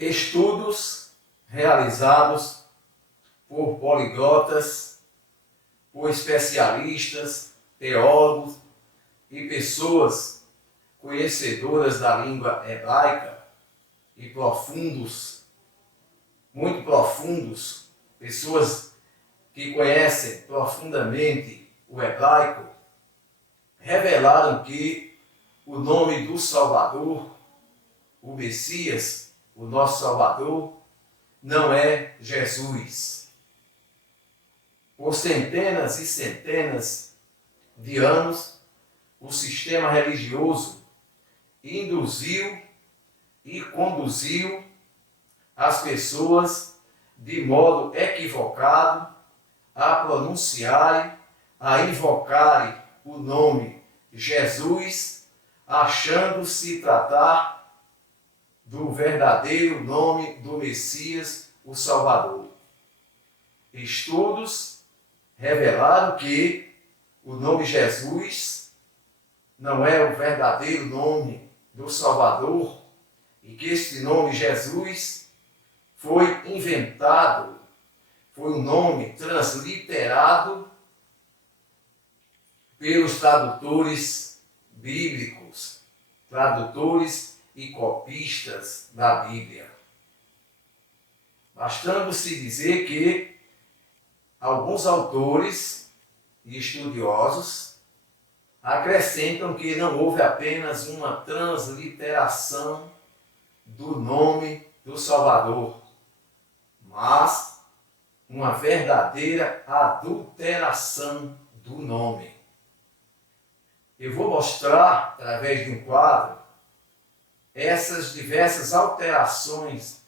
Estudos realizados por poliglotas, por especialistas, teólogos e pessoas conhecedoras da língua hebraica e muito profundos, pessoas que conhecem profundamente o hebraico, revelaram que o nome do Salvador, o Messias, o nosso Salvador, não é Jesus. Por centenas e centenas de anos, o sistema religioso induziu e conduziu as pessoas de modo equivocado a pronunciarem, a invocarem o nome Jesus, achando-se tratar do verdadeiro nome do Messias, o Salvador. Estudos revelaram que o nome Jesus não é o verdadeiro nome do Salvador e que este nome Jesus foi inventado, foi um nome transliterado pelos tradutores bíblicos, tradutores e copistas da Bíblia. Bastando-se dizer que alguns autores e estudiosos acrescentam que não houve apenas uma transliteração do nome do Salvador, mas uma verdadeira adulteração do nome. Eu vou mostrar, através de um quadro, essas diversas alterações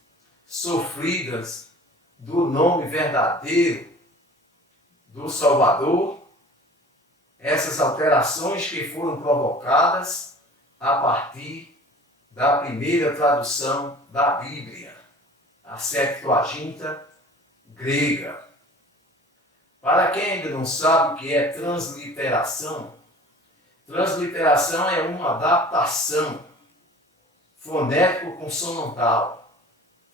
sofridas do nome verdadeiro do Salvador, essas alterações que foram provocadas a partir da primeira tradução da Bíblia, a Septuaginta grega. Para quem ainda não sabe o que é transliteração, transliteração é uma adaptação fonético-consonantal,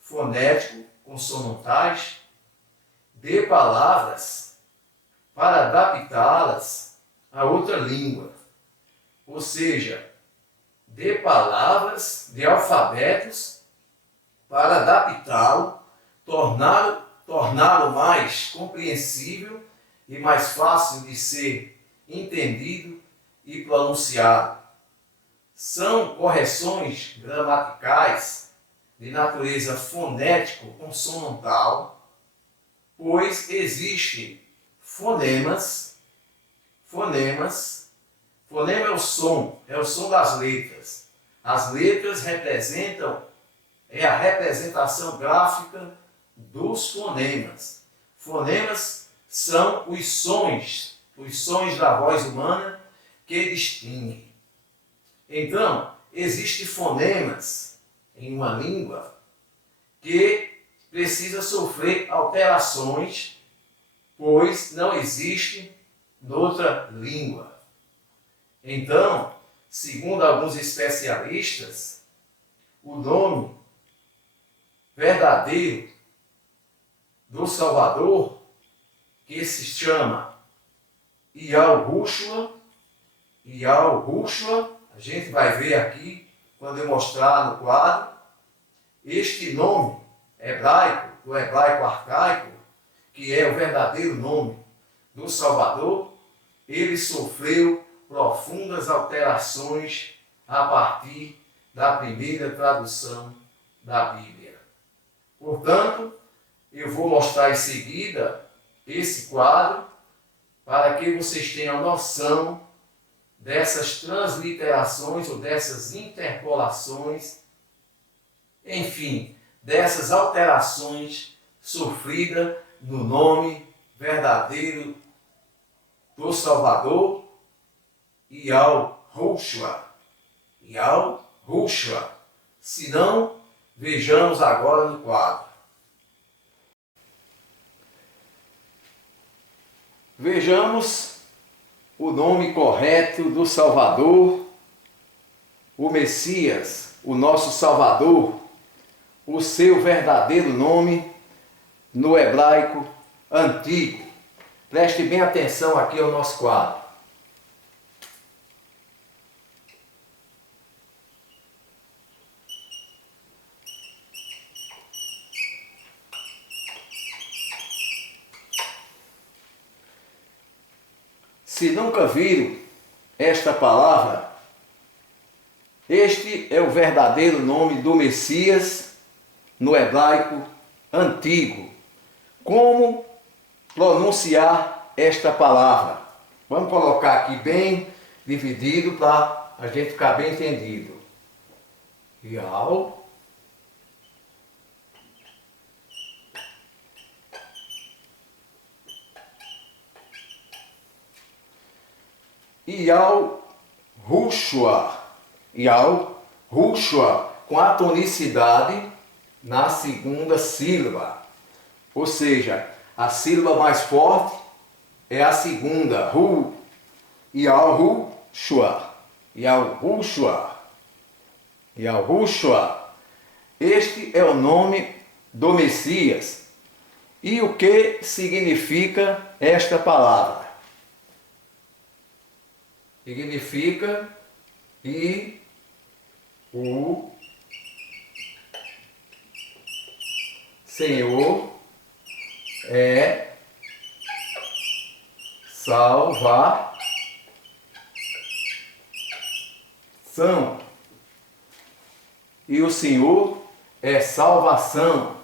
fonético-consonantais de palavras para adaptá-las a outra língua, ou seja, de palavras, de alfabetos, para adaptá-lo, torná-lo mais compreensível e mais fácil de ser entendido e pronunciado. São correções gramaticais de natureza fonético-consonantal, pois existem fonemas. Fonema é o som das letras. As letras é a representação gráfica dos fonemas. Fonemas são os sons da voz humana que distinguem. Então, existem fonemas em uma língua que precisa sofrer alterações, pois não existe noutra língua. Então, segundo alguns especialistas, o nome verdadeiro do Salvador, que se chama Yahushua, a gente vai ver aqui, quando eu mostrar no quadro, este nome hebraico, do hebraico arcaico, que é o verdadeiro nome do Salvador, ele sofreu profundas alterações a partir da primeira tradução da Bíblia. Portanto, eu vou mostrar em seguida esse quadro para que vocês tenham noção dessas transliterações ou dessas interpolações, enfim, dessas alterações sofridas no nome verdadeiro do Salvador, Yahushua. Se não, vejamos agora no quadro. Vejamos o nome correto do Salvador, o Messias, o nosso Salvador, o seu verdadeiro nome no hebraico antigo. Preste bem atenção aqui ao nosso quadro. Se nunca viram esta palavra, este é o verdadeiro nome do Messias no hebraico antigo. Como pronunciar esta palavra? Vamos colocar aqui bem dividido para a gente ficar bem entendido. Yal. Yahushua. Yahushua, com a tonicidade na segunda sílaba. Ou seja, a sílaba mais forte é a segunda. Yahushua. Yahushua. Yahushua. Este é o nome do Messias. E o que significa esta palavra? Significa e o Senhor é salvação. E o Senhor é salvação.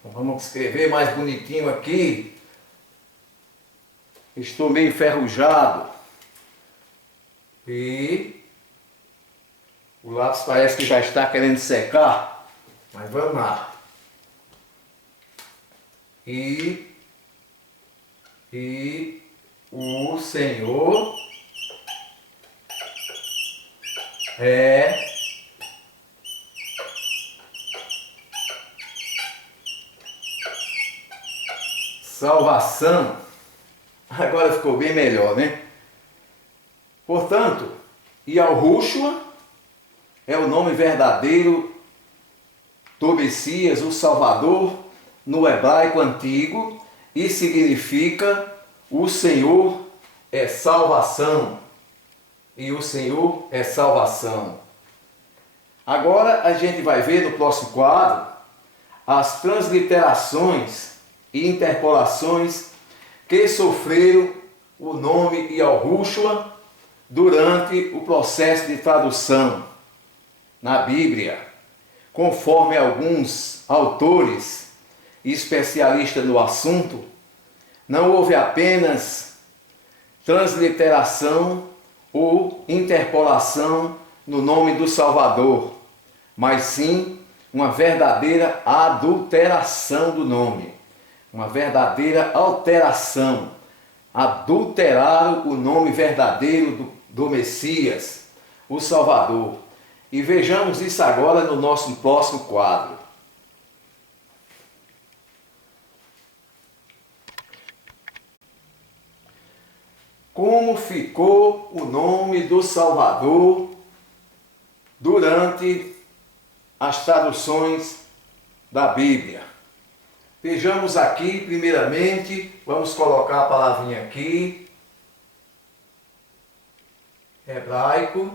Então, vamos escrever mais bonitinho aqui. Estou meio enferrujado. E o lápis parece que já está querendo secar, mas vamos lá. E o Senhor é salvação. Agora ficou bem melhor, né? Portanto, Yahushua é o nome verdadeiro do Messias, o Salvador, no hebraico antigo, e significa o Senhor é salvação. E o Senhor é salvação. Agora a gente vai ver no próximo quadro as transliterações e interpolações que sofreram o nome Yahushua durante o processo de tradução na Bíblia. Conforme alguns autores e especialistas no assunto, não houve apenas transliteração ou interpolação no nome do Salvador, mas sim uma verdadeira adulteração do nome, uma verdadeira alteração. Adulteraram o nome verdadeiro do Messias, o Salvador. E vejamos isso agora no nosso próximo quadro. Como ficou o nome do Salvador durante as traduções da Bíblia? Vejamos aqui, primeiramente, vamos colocar a palavrinha aqui. Hebraico.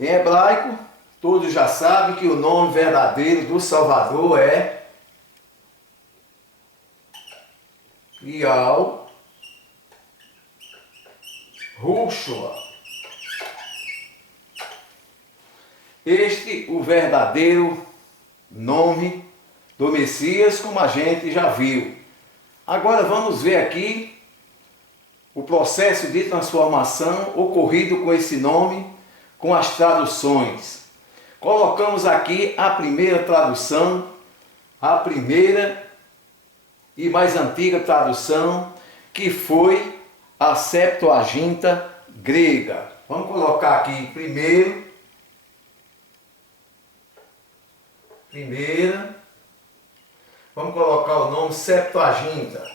Em hebraico, todos já sabem que o nome verdadeiro do Salvador é Yahushua. Este o verdadeiro nome do Messias, como a gente já viu. Agora vamos ver aqui o processo de transformação ocorrido com esse nome, com as traduções. Colocamos aqui a primeira tradução, a primeira e mais antiga tradução, que foi a Septuaginta grega. Vamos colocar aqui primeira, vamos colocar o nome Septuaginta.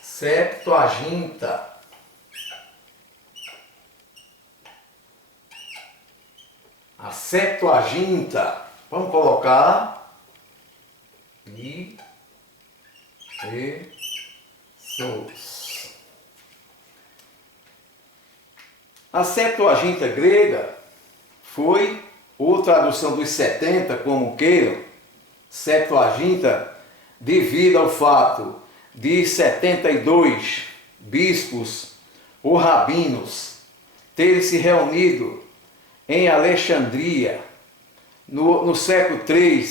Septuaginta. Septuaginta. Vamos colocar Iesus. A Septuaginta grega foi, ou tradução dos 70, como queiram, Septuaginta, devido ao fato de 72 bispos ou rabinos terem se reunido em Alexandria no século III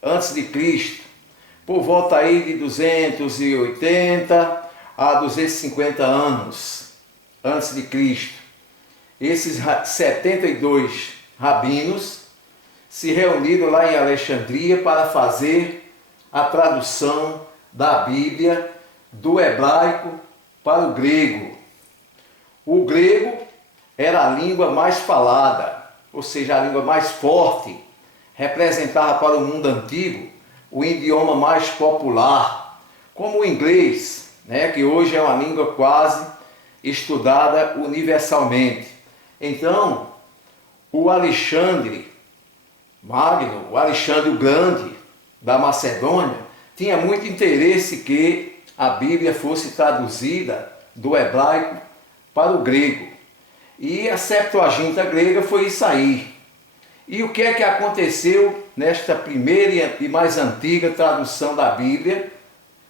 a.C., por volta aí de 280 a 250 anos antes de Cristo. Esses 72 rabinos se reuniram lá em Alexandria para fazer a tradução da Bíblia do hebraico para o grego. O grego era a língua mais falada, ou seja, a língua mais forte, representava para o mundo antigo o idioma mais popular, como o inglês, né, que hoje é uma língua quase estudada universalmente. Então, o Alexandre Magno, o Alexandre o Grande da Macedônia, tinha muito interesse que a Bíblia fosse traduzida do hebraico para o grego. E a Septuaginta grega foi isso aí. E o que é que aconteceu nesta primeira e mais antiga tradução da Bíblia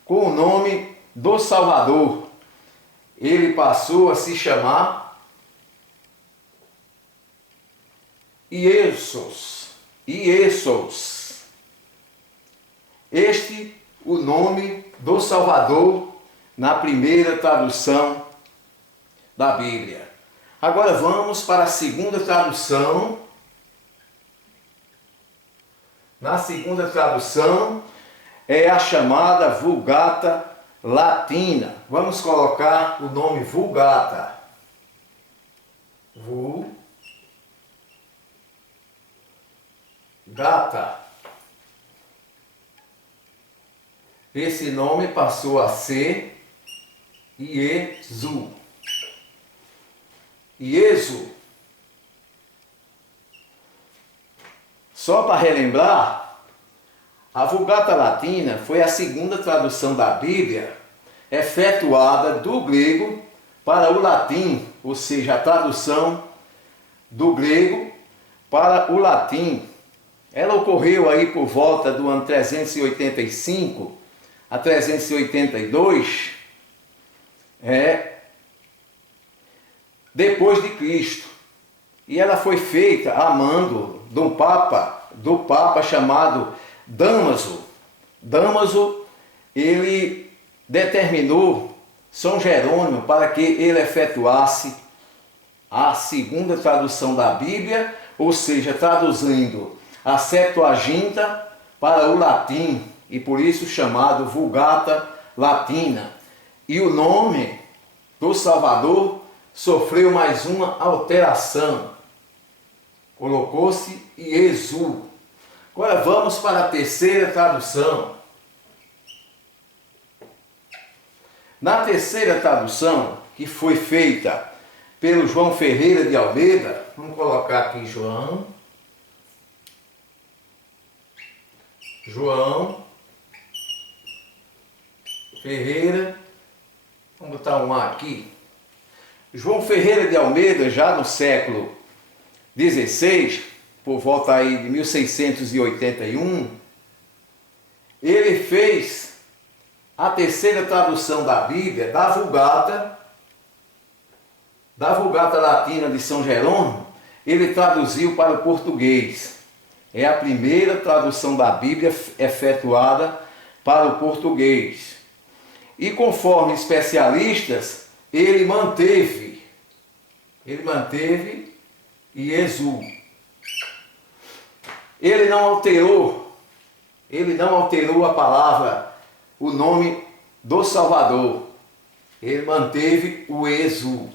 com o nome do Salvador? Ele passou a se chamar Iesus. Este o nome do Salvador na primeira tradução da Bíblia. Agora vamos para a segunda tradução. Na segunda tradução é a chamada Vulgata Latina. Vamos colocar o nome Vulgata. Vulgata. Esse nome passou a ser Iesu. Iesu. Só para relembrar, a Vulgata Latina foi a segunda tradução da Bíblia efetuada do grego para o latim, ou seja, a tradução do grego para o latim. Ela ocorreu aí por volta do ano 385 a 382, depois de Cristo. E ela foi feita a mando do Papa chamado Dámaso. Dámaso, ele determinou São Jerônimo para que ele efetuasse a segunda tradução da Bíblia, ou seja, traduzindo a Septuaginta para o latim, e por isso chamado Vulgata Latina. E o nome do Salvador sofreu mais uma alteração. Colocou-se Iesu. Agora vamos para a terceira tradução. Na terceira tradução, que foi feita pelo João Ferreira de Almeida, vamos colocar aqui João Ferreira, vamos botar um A aqui. João Ferreira de Almeida, já no século XVI, por volta aí de 1681, ele fez a terceira tradução da Bíblia, da Vulgata Latina de São Jerônimo, ele traduziu para o português. É a primeira tradução da Bíblia efetuada para o português. E conforme especialistas, ele manteve Iesu. Ele não alterou a palavra, o nome do Salvador. Ele manteve o Iesu.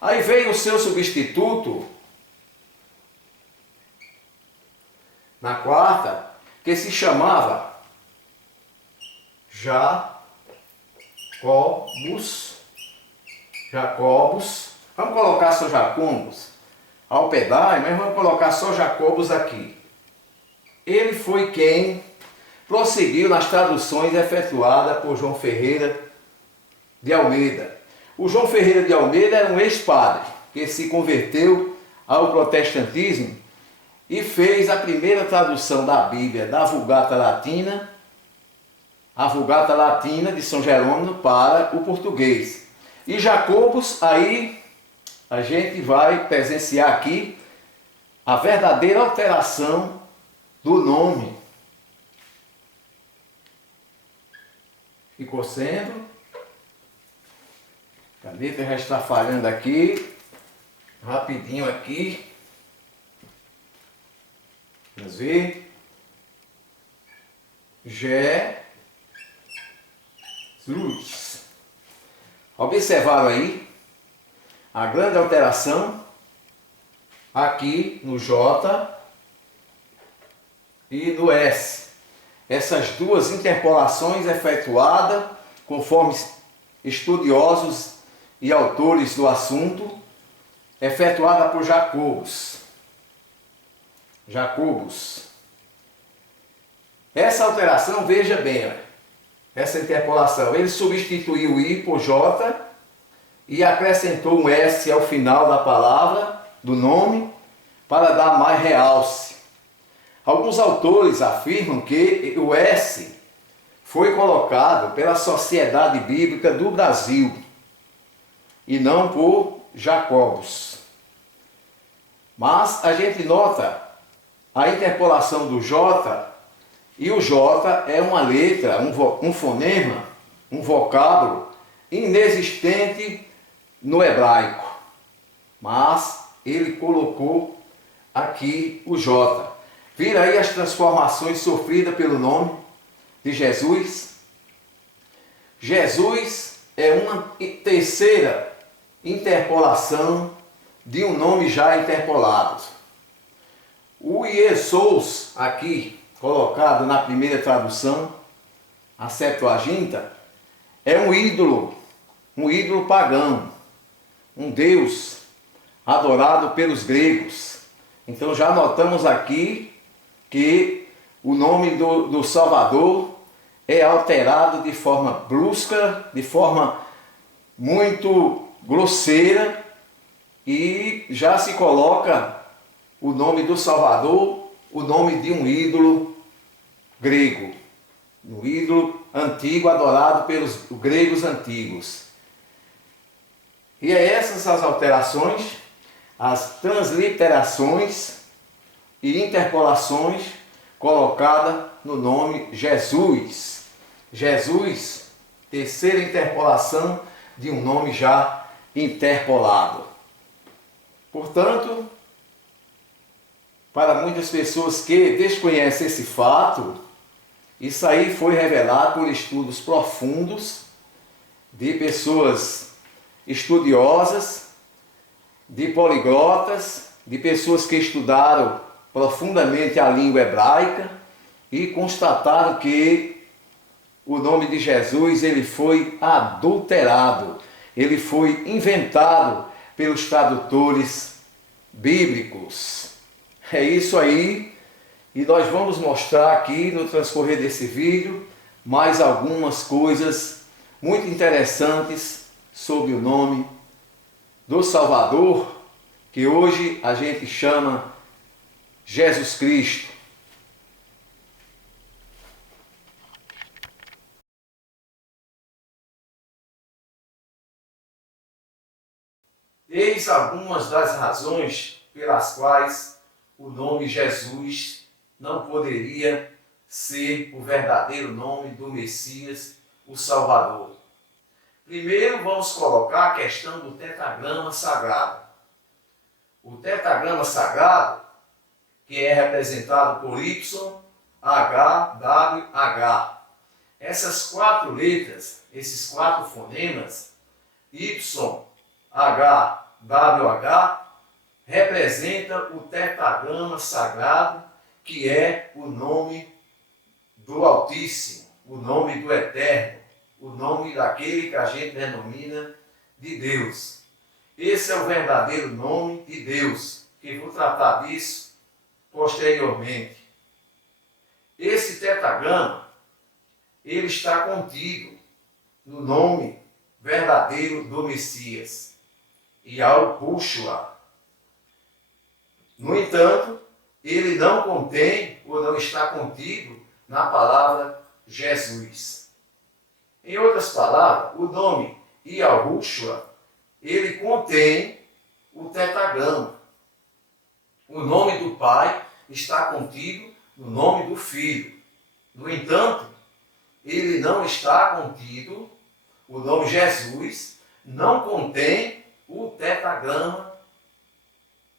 Aí veio o seu substituto, na quarta, que se chamava Jacobus. Vamos colocar só Jacobos ao pedaço, mas vamos colocar só Jacobos aqui. Ele foi quem prosseguiu nas traduções efetuadas por João Ferreira de Almeida. O João Ferreira de Almeida era um ex-padre que se converteu ao protestantismo e fez a primeira tradução da Bíblia da Vulgata Latina, a Vulgata Latina de São Jerônimo, para o português. E Jacobos, aí a gente vai presenciar aqui a verdadeira alteração do nome. Ficou sendo. A caneta já está falhando aqui. Rapidinho aqui. Vamos ver. Jesus. Observaram aí a grande alteração aqui no J e no S. Essas duas interpolações efetuadas conforme estudiosos e autores do assunto, efetuada por Jacobos. Essa alteração, veja bem, essa interpolação, ele substituiu o I por J e acrescentou um S ao final da palavra, do nome, para dar mais realce. Alguns autores afirmam que o S foi colocado pela Sociedade Bíblica do Brasil e não por Jacobos. Mas a gente nota a interpolação do J, e o J é uma letra, um fonema, um vocábulo inexistente no hebraico. Mas ele colocou aqui o J. Vira aí as transformações sofridas pelo nome de Jesus. Jesus é uma terceira interpolação de um nome já interpolado. O Iesus, aqui colocado na primeira tradução, a Septuaginta, é um ídolo pagão, um deus adorado pelos gregos. Então já notamos aqui que o nome do Salvador é alterado de forma brusca, de forma muito grosseira, e já se coloca o nome do Salvador, o nome de um ídolo grego, um ídolo antigo adorado pelos gregos antigos. E é essas as alterações, as transliterações e interpolações colocadas no nome Jesus. Jesus, terceira interpolação de um nome já interpolado. Portanto, para muitas pessoas que desconhecem esse fato, isso aí foi revelado por estudos profundos de pessoas estudiosas, de poliglotas, de pessoas que estudaram profundamente a língua hebraica e constataram que o nome de Jesus ele foi adulterado, ele foi inventado pelos tradutores bíblicos. É isso aí, e nós vamos mostrar aqui no transcorrer desse vídeo mais algumas coisas muito interessantes sobre o nome do Salvador, que hoje a gente chama Jesus Cristo. Eis algumas das razões pelas quais o nome Jesus não poderia ser o verdadeiro nome do Messias, o Salvador. Primeiro vamos colocar a questão do tetragrama sagrado. O tetragrama sagrado, que é representado por Y, H, W, H. Essas quatro letras, esses quatro fonemas, Y, H, W, H, representa o tetragrama sagrado, que é o nome do Altíssimo, o nome do Eterno, o nome daquele que a gente denomina de Deus. Esse é o verdadeiro nome de Deus, que vou tratar disso posteriormente. Esse tetragrama, ele está contido no nome verdadeiro do Messias, Yahushua. No entanto, ele não contém ou não está contido na palavra Jesus. Em outras palavras, o nome Yahushua, ele contém o tetragrama. O nome do Pai está contido no nome do Filho. No entanto, ele não está contido, o nome Jesus não contém o tetragrama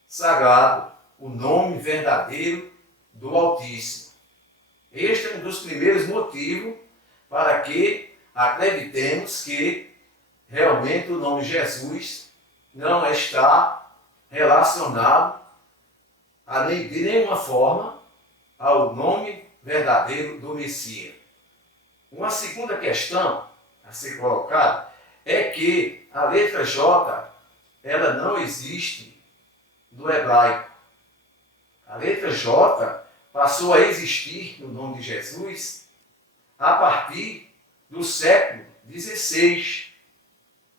sagrado, o nome verdadeiro do Altíssimo. Este é um dos primeiros motivos para que acreditemos que realmente o nome Jesus não está relacionado de nenhuma forma ao nome verdadeiro do Messias. Uma segunda questão a ser colocada é que a letra J, ela não existe no hebraico. A letra J passou a existir no nome de Jesus a partir do século XVI.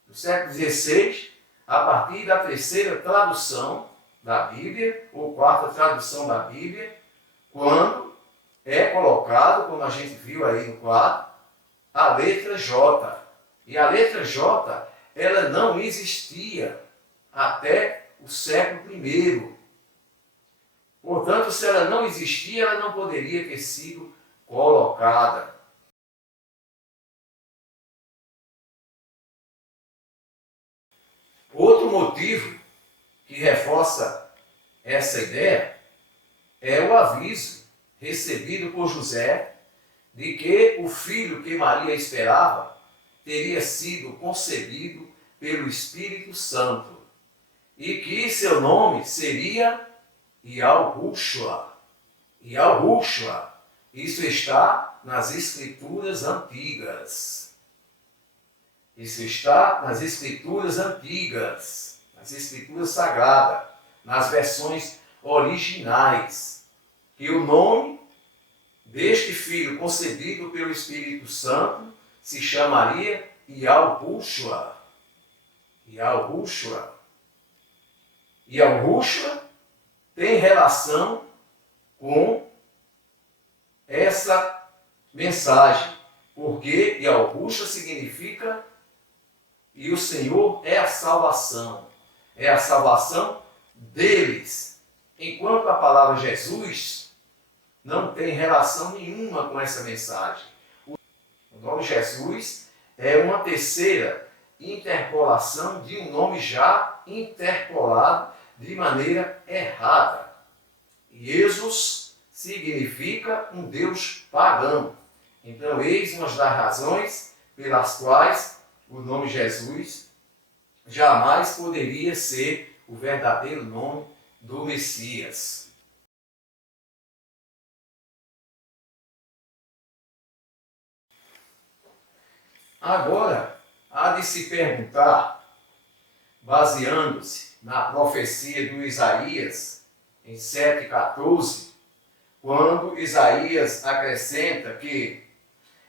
Do século XVI, a partir da terceira tradução da Bíblia, ou quarta tradução da Bíblia, quando é colocado, como a gente viu aí no quadro, a letra J. E a letra J, ela não existia até o século I. Portanto, se ela não existia, ela não poderia ter sido colocada. Outro motivo que reforça essa ideia é o aviso recebido por José de que o filho que Maria esperava teria sido concebido pelo Espírito Santo e que seu nome seria Yahushua. Yahushua. Isso está nas Escrituras Antigas. Isso está nas Escrituras Antigas, nas Escrituras Sagradas, nas versões originais. E o nome deste filho concebido pelo Espírito Santo se chamaria Yahushua. Yahushua. Yahushua tem relação com essa mensagem, porque Yahushua significa e o Senhor é a salvação. É a salvação deles. Enquanto a palavra Jesus não tem relação nenhuma com essa mensagem. O nome Jesus é uma terceira interpolação de um nome já interpolado de maneira errada. Jesus significa um Deus pagão. Então, eis uma das razões pelas quais o nome Jesus jamais poderia ser o verdadeiro nome do Messias. Agora, há de se perguntar, baseando-se na profecia do Isaías, em 7,14, quando Isaías acrescenta que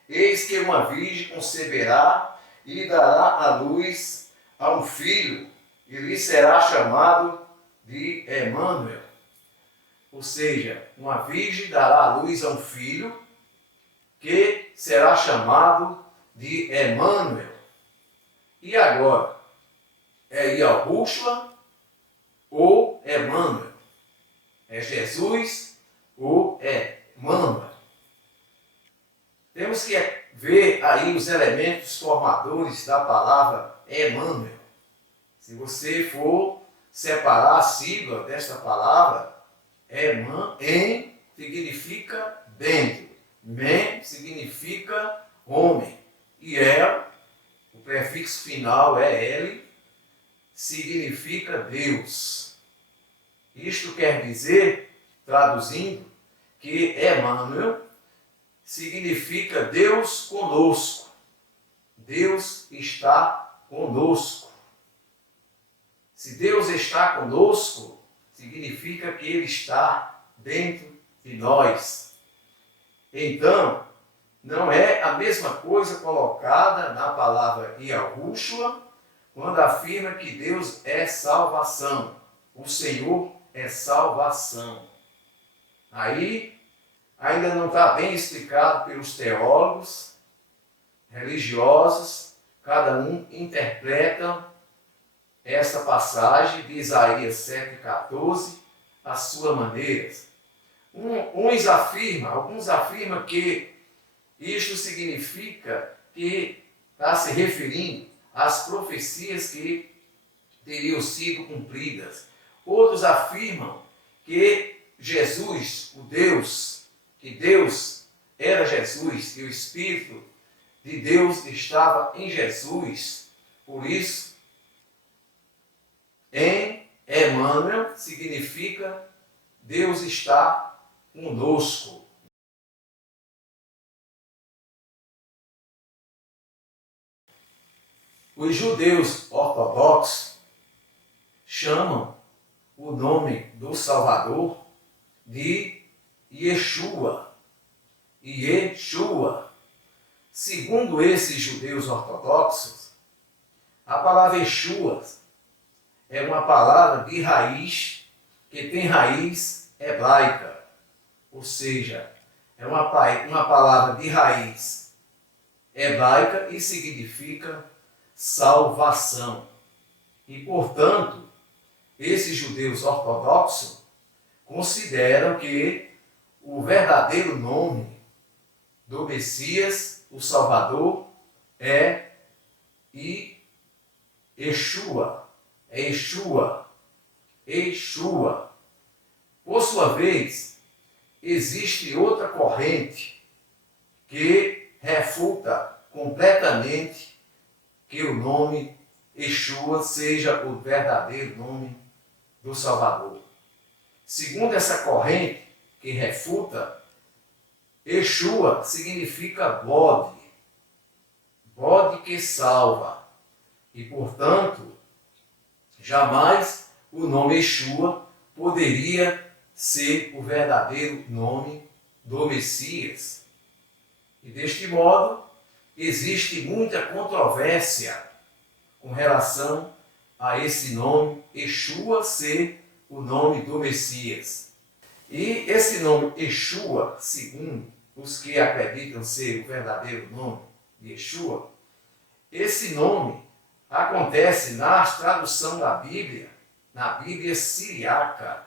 eis que uma virgem conceberá e dará à luz a um filho, e lhe será chamado de Emanuel. Ou seja, uma virgem dará à luz a um filho que será chamado de Emanuel. E agora, é Yahushua ou Emanuel? É Jesus ou é Emanuel? Temos que ver aí os elementos formadores da palavra Emanuel. Se você for separar a sigla desta palavra, em significa dentro, men significa homem, e El, o prefixo final é ele, significa Deus. Isto quer dizer, traduzindo, que Emanuel significa Deus conosco. Deus está conosco. Se Deus está conosco, significa que Ele está dentro de nós. Então, não é a mesma coisa colocada na palavra Yahushua, quando afirma que Deus é salvação. O Senhor é salvação. Aí, ainda não está bem explicado pelos teólogos religiosos, cada um interpreta essa passagem de Isaías 7,14 à sua maneira. Alguns afirmam que isto significa que está se referindo às profecias que teriam sido cumpridas. Outros afirmam que Jesus, que Deus era Jesus, que o Espírito de Deus estava em Jesus. Por isso, em Emmanuel significa Deus está conosco. Os judeus ortodoxos chamam o nome do Salvador de Yeshua. Yeshua. Segundo esses judeus ortodoxos, a palavra Yeshua é uma palavra de raiz que tem raiz hebraica. Ou seja, é uma palavra de raiz hebraica e significa salvação. E, portanto, esses judeus ortodoxos consideram que o verdadeiro nome do Messias, o Salvador, é Yeshua. É Yeshua. Yeshua. Por sua vez, existe outra corrente que refuta completamente que o nome Yeshua seja o verdadeiro nome do Salvador. Segundo essa corrente que refuta, Yeshua significa bode, bode que salva. E, portanto, jamais o nome Yeshua poderia ser o verdadeiro nome do Messias. E, deste modo, existe muita controvérsia com relação a esse nome, Yeshua ser o nome do Messias. E esse nome Yeshua, segundo os que acreditam ser o verdadeiro nome de Yeshua, esse nome acontece na tradução da Bíblia, na Bíblia siriaca,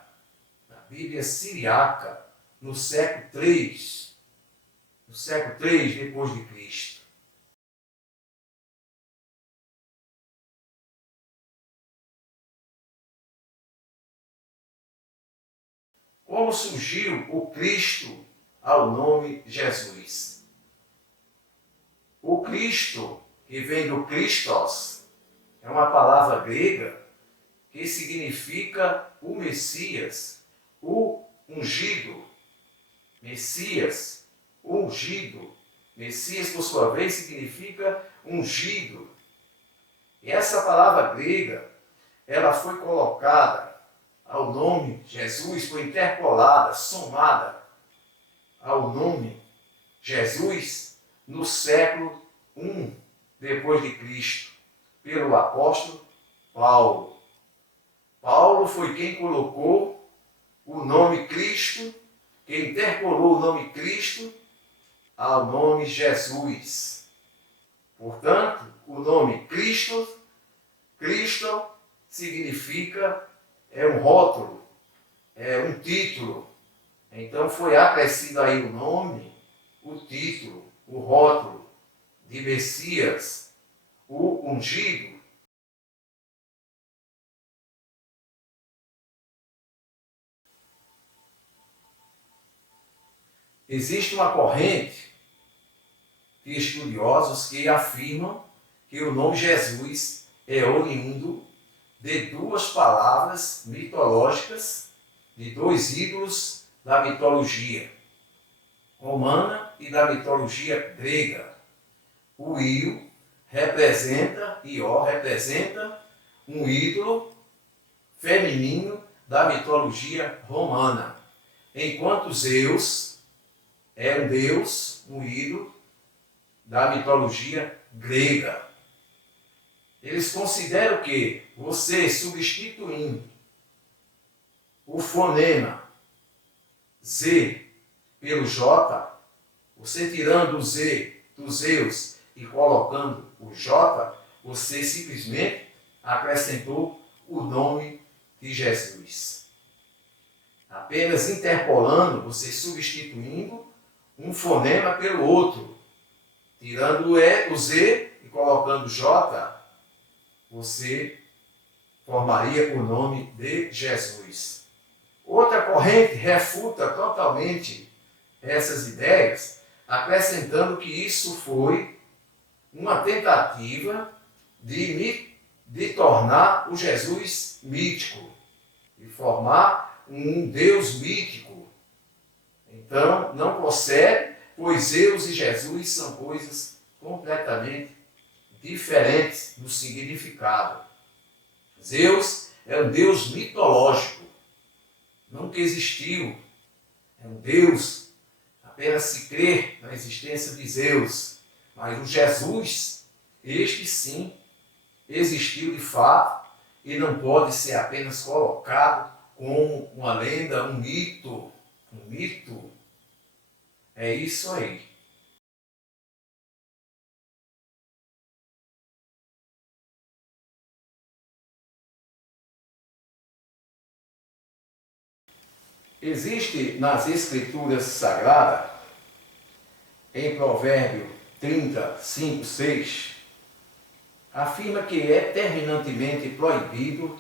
no século III, depois de Cristo. Como surgiu o Cristo ao nome Jesus? O Cristo, que vem do Christos, é uma palavra grega que significa o Messias, o ungido. Messias, ungido. Messias, por sua vez, significa ungido. E essa palavra grega, ela foi colocada ao nome Jesus, foi interpolada, somada ao nome Jesus no século I depois de Cristo, pelo apóstolo Paulo. Paulo foi quem colocou o nome Cristo, quem interpolou o nome Cristo ao nome Jesus. Portanto, o nome Cristo significa, é um rótulo, é um título. Então foi acrescido aí o nome, o título, o rótulo de Messias, o ungido. Existe uma corrente de estudiosos que afirmam que o nome Jesus é oriundo de duas palavras mitológicas, de dois ídolos da mitologia romana e da mitologia grega. O Ió representa um ídolo feminino da mitologia romana, enquanto Zeus é um deus, um ídolo da mitologia grega. Eles consideram que você substituindo o fonema Z pelo J, você tirando o Z do Zeus e colocando o J, você simplesmente acrescentou o nome de Jesus. Apenas interpolando, você substituindo um fonema pelo outro, tirando o Z e colocando o J, você formaria o nome de Jesus. Outra corrente refuta totalmente essas ideias, acrescentando que isso foi uma tentativa de tornar o Jesus mítico, de formar um Deus mítico. Então, não procede, pois Zeus e Jesus são coisas completamente diferentes no significado. Zeus é um Deus mitológico, nunca existiu. É um Deus, apenas se crê na existência de Zeus. Mas o Jesus, este sim, existiu de fato e não pode ser apenas colocado como uma lenda, um mito. Um mito. É isso aí. Existe nas Escrituras Sagradas, em Provérbio 30, 5, 6, afirma que é terminantemente proibido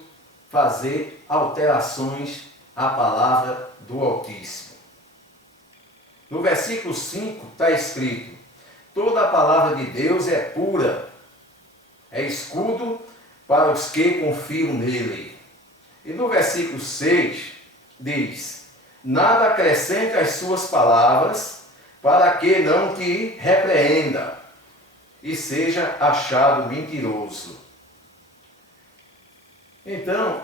fazer alterações à palavra do Altíssimo. No versículo 5 está escrito: toda a palavra de Deus é pura, é escudo para os que confiam nele. E no versículo 6 diz: nada acrescente às suas palavras, para que não te repreenda e seja achado mentiroso. Então,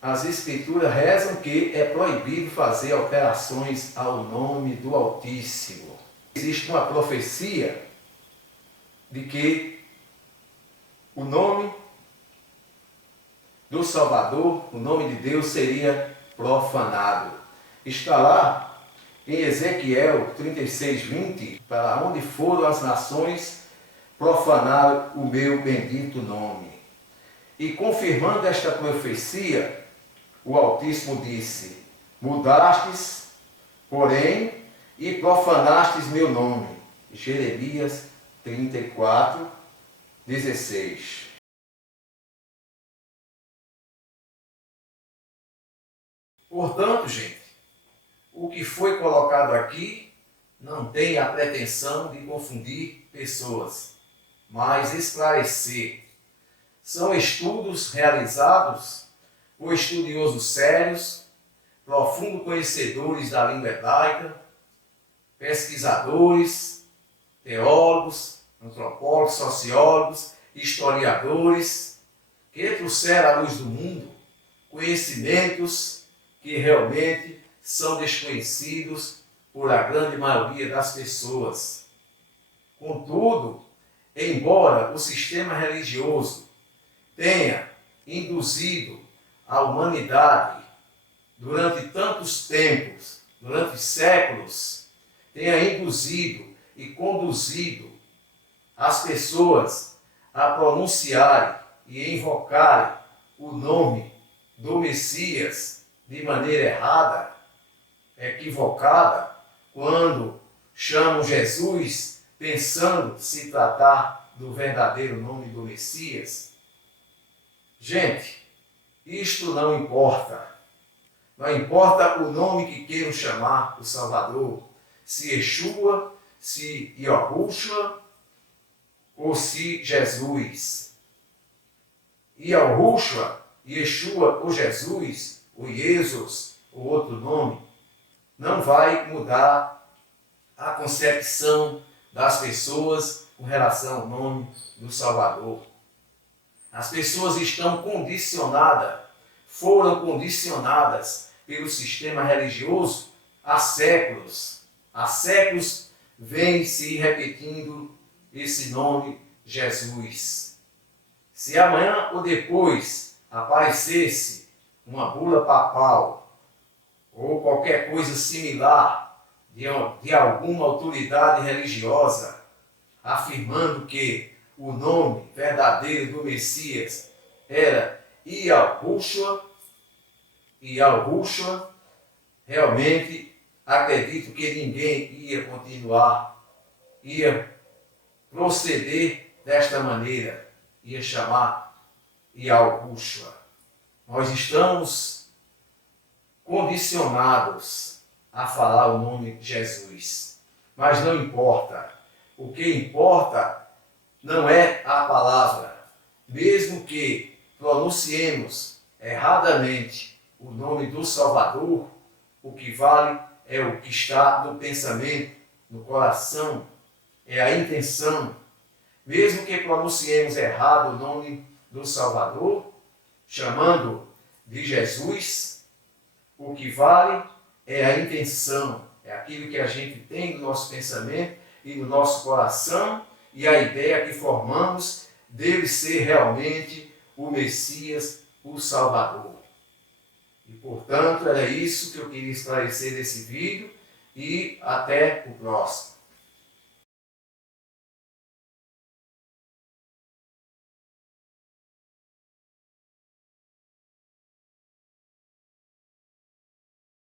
as Escrituras rezam que é proibido fazer alterações ao nome do Altíssimo. Existe uma profecia de que o nome do Salvador, o nome de Deus, seria profanado. Está lá em Ezequiel 36, 20, para onde foram as nações profanar o meu bendito nome. E confirmando esta profecia, o Altíssimo disse: mudastes, porém, e profanastes meu nome. Jeremias 34, 16. Portanto, gente, o que foi colocado aqui não tem a pretensão de confundir pessoas, mas esclarecer. São estudos realizados por estudiosos sérios, profundos conhecedores da língua hebraica, pesquisadores, teólogos, antropólogos, sociólogos, historiadores, que trouxeram à luz do mundo conhecimentos que realmente são desconhecidos por a grande maioria das pessoas. Contudo, embora o sistema religioso tenha induzido a humanidade durante tantos tempos, durante séculos, tenha induzido e conduzido as pessoas a pronunciarem e invocarem o nome do Messias de maneira errada, equivocada, quando chamam Jesus pensando se tratar do verdadeiro nome do Messias. Gente, isto não importa. Não importa o nome que queiram chamar o Salvador, se Yeshua, se Yahushua ou se Jesus. Yahushua, Yeshua ou Jesus, ou Jesus, ou outro nome, não vai mudar a concepção das pessoas com relação ao nome do Salvador. As pessoas estão condicionadas, foram condicionadas pelo sistema religioso há séculos. Há séculos vem se repetindo esse nome Jesus. Se amanhã ou depois aparecesse uma bula papal ou qualquer coisa similar de alguma autoridade religiosa afirmando que o nome verdadeiro do Messias era Yahushua, realmente acredito que ninguém ia continuar, ia proceder desta maneira, ia chamar Yahushua. Nós estamos condicionados a falar o nome Jesus, mas não importa. O que importa não é a palavra, mesmo que pronunciemos erradamente o nome do Salvador, o que vale é o que está no pensamento, no coração, é a intenção. Mesmo que pronunciemos errado o nome do Salvador, chamando de Jesus, o que vale é a intenção, é aquilo que a gente tem no nosso pensamento e no nosso coração e a ideia que formamos dele ser realmente o Messias, o Salvador. E, portanto, era isso que eu queria esclarecer nesse vídeo e até o próximo.